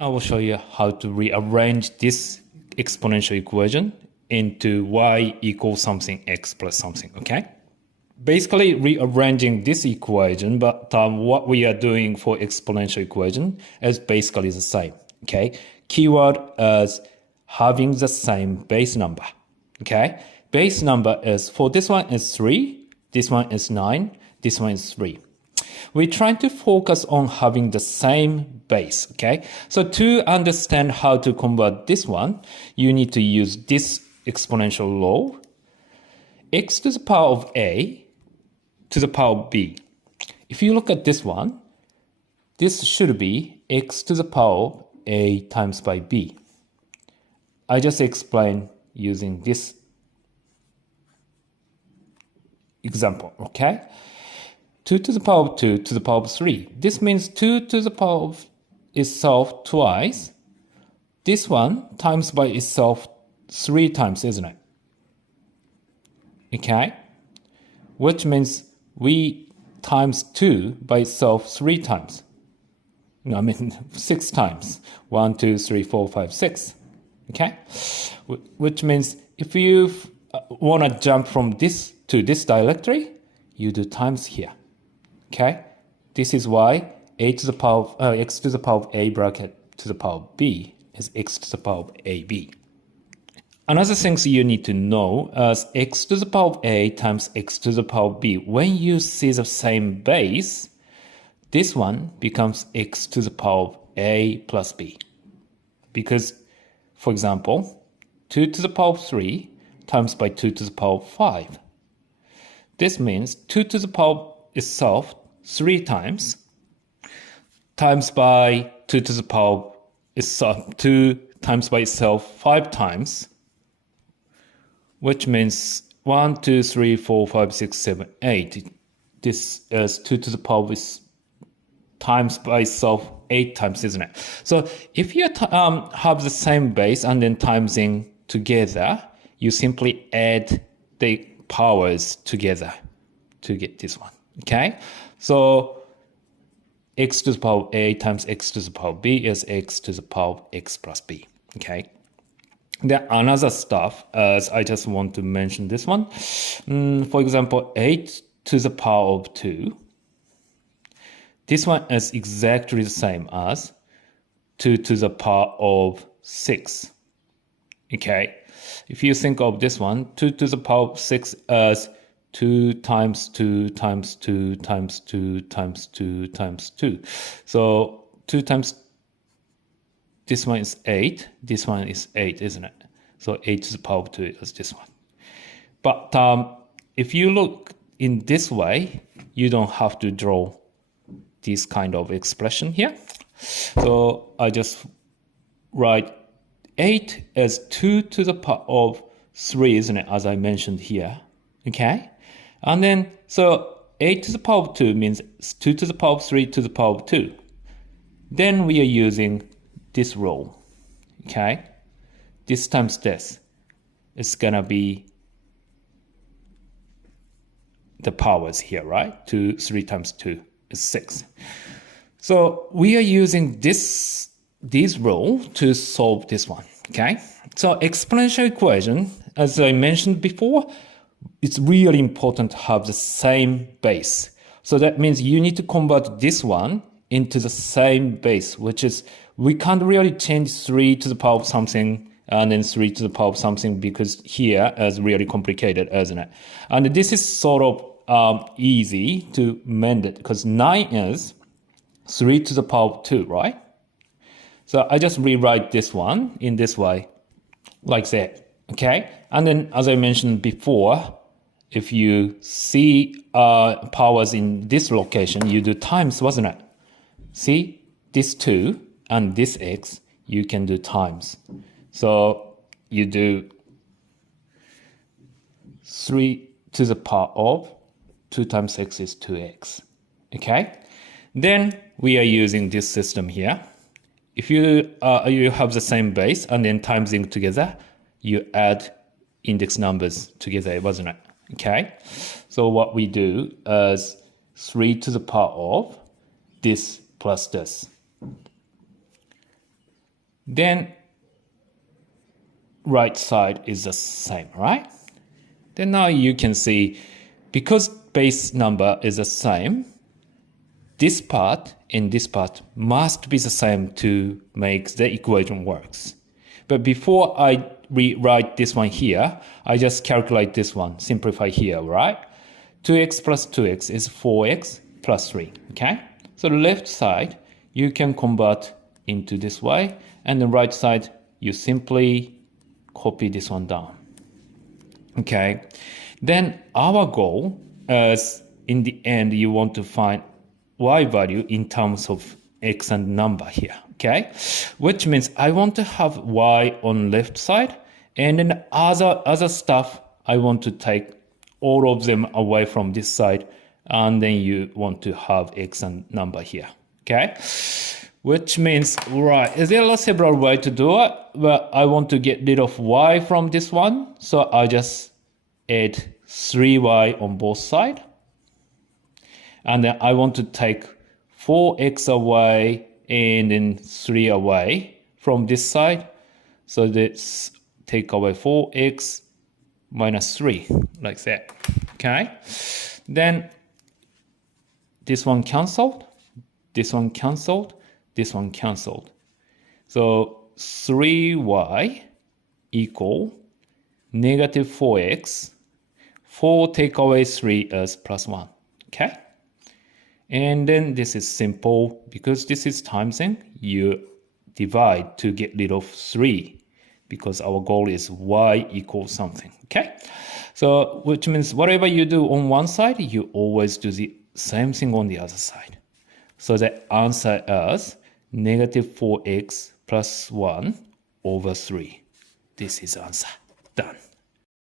I will show you how to rearrange this exponential equation into y equals something x plus something, okay? Basically rearranging this equation, but what we are doing for exponential equation is basically the same, okay? Keyword is having the same base number, okay? Base number is, for this one is 3, this one is 9, this one is 3. We're trying to focus on having the same base, okay? So to understand how to convert this one, you need to use this exponential law. X to the power of a to the power of b. If you look at this one, this should be x to the power of a times by b. I just explained using this example, okay? 2 to the power of 2 to the power of 3. This means 2 to the power of itself twice. This one times by itself 3 times, isn't it? Okay? Which means we times 2 by itself 3 times. No, I mean 6 times. 1, 2, 3, 4, 5, 6. Okay? Which means if you want to jump from this to this directory, you do times here. Okay, this is why a to the power of, x to the power of a bracket to the power of b is x to the power of ab. Another thing you need to know is x to the power of a times x to the power of b. When you see the same base, this one becomes x to the power of a plus b. Because, for example, 2 to the power of 3 times by 2 to the power of 5. This means 2 to the power of itself 3 times by 2 to the power of itself 2 times by itself 5 times, which means 1, 2, 3, 4, 5, 6, 7, 8. This is 2 to the power of times by itself 8 times, isn't it? So if you have the same base and then timesing together, you simply add the powers together to get this one. Okay, so x to the power of a times x to the power of b is x to the power of x plus b. Okay, then another stuff is I just want to mention this one. For example, 8 to the power of 2. This one is exactly the same as 2 to the power of 6. Okay, if you think of this one, 2 to the power of 6 as 2 times 2 times 2 times 2 times 2 times 2. So 2 times, this one is 8, this one is 8, isn't it? So 8 to the power of 2 is this one. But if you look in this way, you don't have to draw this kind of expression here. So I just write 8 as 2 to the power of 3, isn't it, as I mentioned here. Okay? And then, so 8 to the power of 2 means 2 to the power of 3 to the power of 2. Then we are using this rule, okay? This times this is gonna be the powers here, right? 2, 3 times 2 is 6. So we are using this rule to solve this one, okay? So exponential equation, as I mentioned before, it's really important to have the same base. So that means you need to convert this one into the same base, which is, we can't really change 3 to the power of something and then 3 to the power of something because here is really complicated, isn't it? And this is sort of easy to mend it because 9 is 3 to the power of 2, right? So I just rewrite this one in this way, like that, okay? And then, as I mentioned before, if you see powers in this location, you do times, wasn't it? See, this 2 and this x, you can do times. So you do 3 to the power of 2 times x is 2x, okay? Then we are using this system here. If you have the same base and then timesing together, you add index numbers together, wasn't it? Okay, so what we do is 3 to the power of this plus this. then right side is the same, right? Then now you can see, because base number is the same, this part and this part must be the same to make the equation works. But before I rewrite this one here, I just calculate this one, simplify here, right? 2x plus 2x is 4x plus 3, okay? So the left side, you can convert into this way, and the right side, you simply copy this one down, okay? Then our goal is, in the end, you want to find y value in terms of x and number here, okay? Which means I want to have y on left side, and then other stuff, I want to take all of them away from this side, and then you want to have x and number here, okay? Which means, right, there are several ways to do it, but I want to get rid of y from this one, so I just add 3y on both sides. And then I want to take 4x away and then 3 away from this side. So let's take away 4x minus 3, like that. Okay? Then this one cancelled, this one cancelled, this one cancelled. So 3y equal negative 4x. 4 take away 3 is plus 1. Okay? And then this is simple, because this is times thing, you divide to get rid of 3, because our goal is y equals something, okay? So, which means whatever you do on one side, you always do the same thing on the other side. So the answer is negative 4x plus 1 over 3. This is answer. Done.